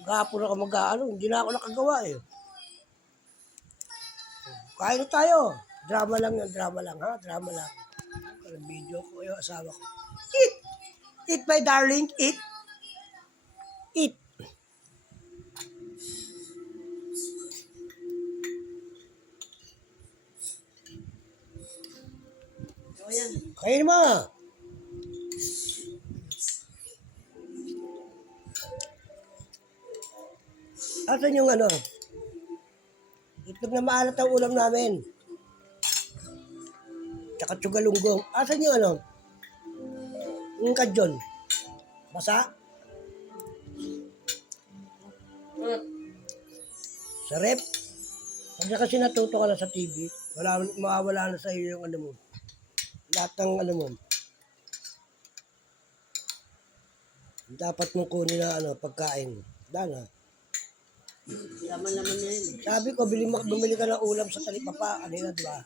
Gapon ako mag-aano, hindi na ako nakagawa eh. Kain na tayo. Drama lang yan, drama lang ha, drama lang. Parang video ko yung asawa ko. Eat! Eat my darling, eat! Eat! Kain mo! Asan yung ano? Itlog na maalat ang ulam namin. Tsaka tsugalunggong. Asan yung ano? Yung kadyon. Basa? Sa rep? Pag na kasi natuto ka na sa TV, mawawala na sa iyo yung ano mo. Lahat ng ano mo. Dapat mong kunin na ano, pagkain. Dana. Laman-laman na yun. Sabi ko, bumili ka ng ulam sa talipapa. Kanina, di ba?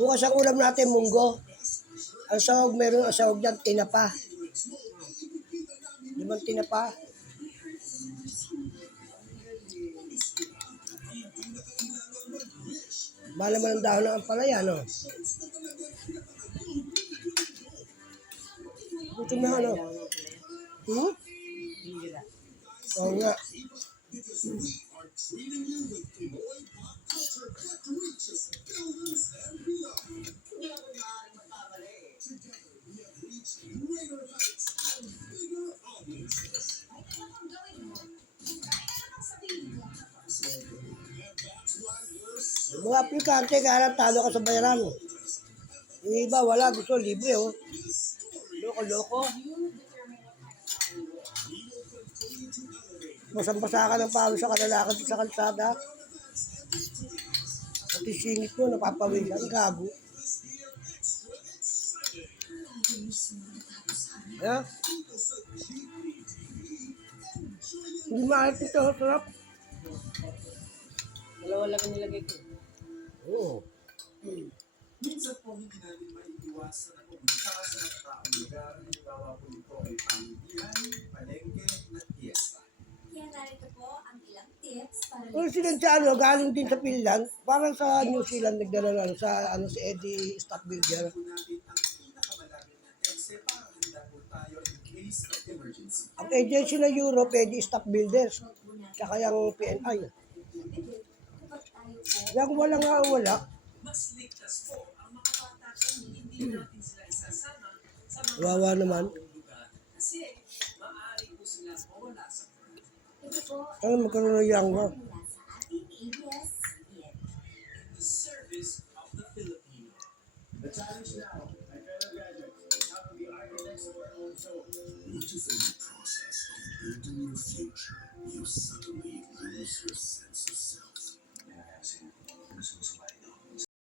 Bukas ang ulam natin, munggo. Ang sahog, meron ang sahog dyan, tinapa. Limang tinapa. Malaman ang dahon ng ampalaya, no? Gusto na ano? Hmm? Oo nga. Mga aplikante, kaya talo ka sa bayaran. Yung iba, wala. Gusto, libre, oh. Loko-loko. Basang-basa ka ng palo sa kalalakad sa kalsada. Pati singit mo, napapawisan, gago. Yeah. Hindi maalit ito, sarap. Dalawa lang ang nilagay ko. Oo. Minsan po hindi natin maiiwasan na pumunta sa nakataong lugar. Halimbawa po ito ay pamilihan, palengke, at fiesta. Kaya narito po ang ilang tips para Kung sila sa ano, galing din sa Finland, parang sa New Zealand nagdala lang sa ano si Eddie Stockbuilder. Po natin ang pinakamalapit na tekse para handa po tayo in case of emergency. Ang agency na Europe, Eddie Stockbuilders, tsaka yung PNI. kapag tayo po Kaya kung wala nga wala, mas ligtas po ang makabata kung hindi natin sila isasama sa mga wawa naman. lugar kasi maaari po sila mawala sa pagkakas. ito po Ano magkaroon ng yangwa? mula sa ating ABS-CBN. In the service of the Filipino. The challenge now, my fellow graduates, is how to be architects of our own soul. What if in the process of building your future, you suddenly lose your sense of self?